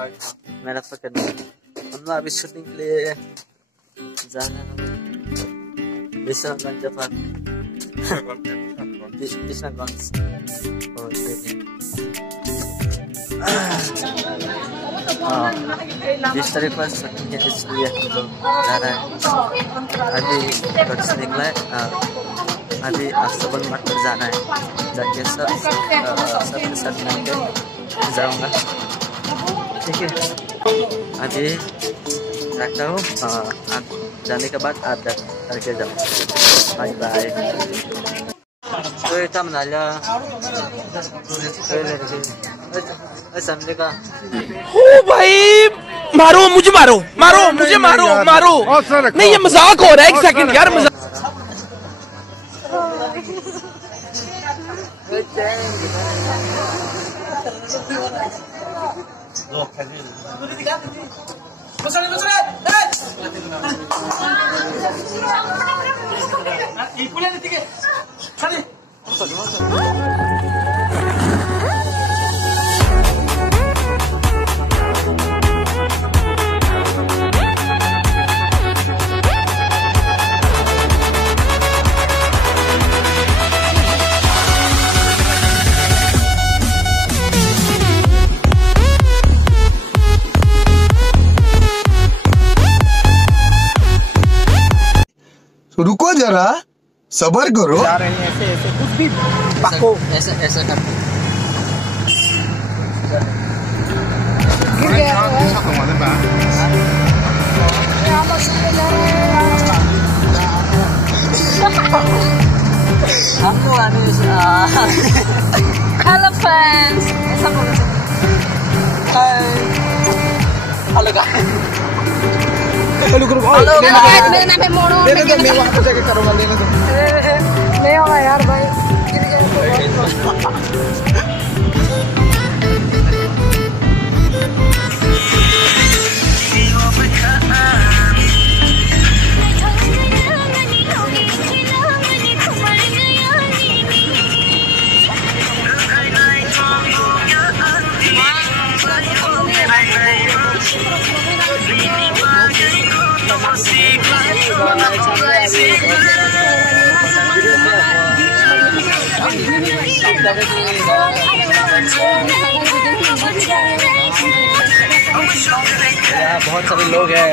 मेहनत तो करनी है। हम लोग अभी शूटिंग के लिए जा रहे हैं विश्वनाथगंज पर। विश्वनाथगंज और देखिए 20 तारीख पर शूटिंग है, इसलिए हम लोग जा रहे हैं। अभी घर से निकला है, अभी अस्तबल मठ पर जाना है। जाके सबके साथ मिलकर जाऊँगा, ठीक है। अभी रखता हूँ, जाने के बाद आप करके जाओ। Bye bye. तो इतना बना लिया संडे का। ओ भाई मारो मुझे, मारो मारो मुझे, मारो मारो। नहीं ये मजाक हो रहा है, एक सेकंड यार मजाक। रुको जरा, सबर करो। जा रहे हैं ऐसे ऐसे कुछ भी पाको ऐसा ऐसा करते हमको Hello fans. Hello guys. Hello group. Hello guys, मेरा नाम है मोनू। मैं वहाँ पे जाके करूँगा, लेने दो। नहीं होगा यार भाई। यहाँ बहुत सारे लोग हैं।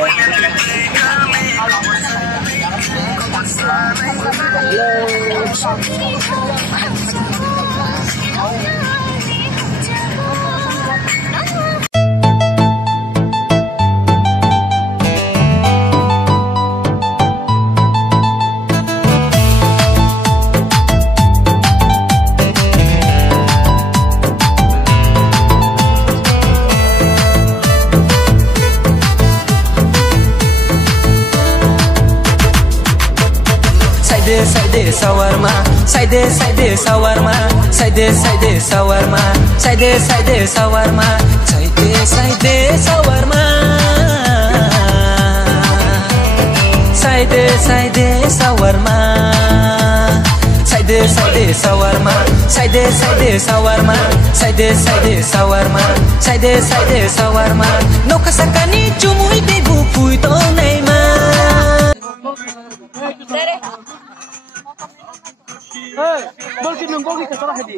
Side sawarma, side sawarma, side sawarma, side sawarma, side sawarma, side sawarma, side sawarma, side sawarma, side sawarma, side sawarma, no kasakani cumui debu pui to neima. बल्कि नंगो की कसरा है दी।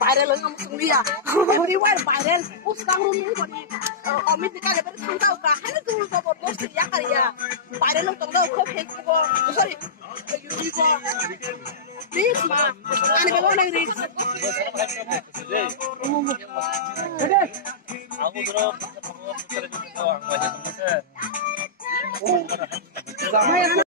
Viral lang ang dia. Everywhere viral. Usang rumi ko ni. Amit ka lebar thangda ka. Hana tu ko post ya kariya. Viral lang tangda ko Facebook ko. Sorry. YouTube ko. Please ma. Ani bago na reach. Aku terus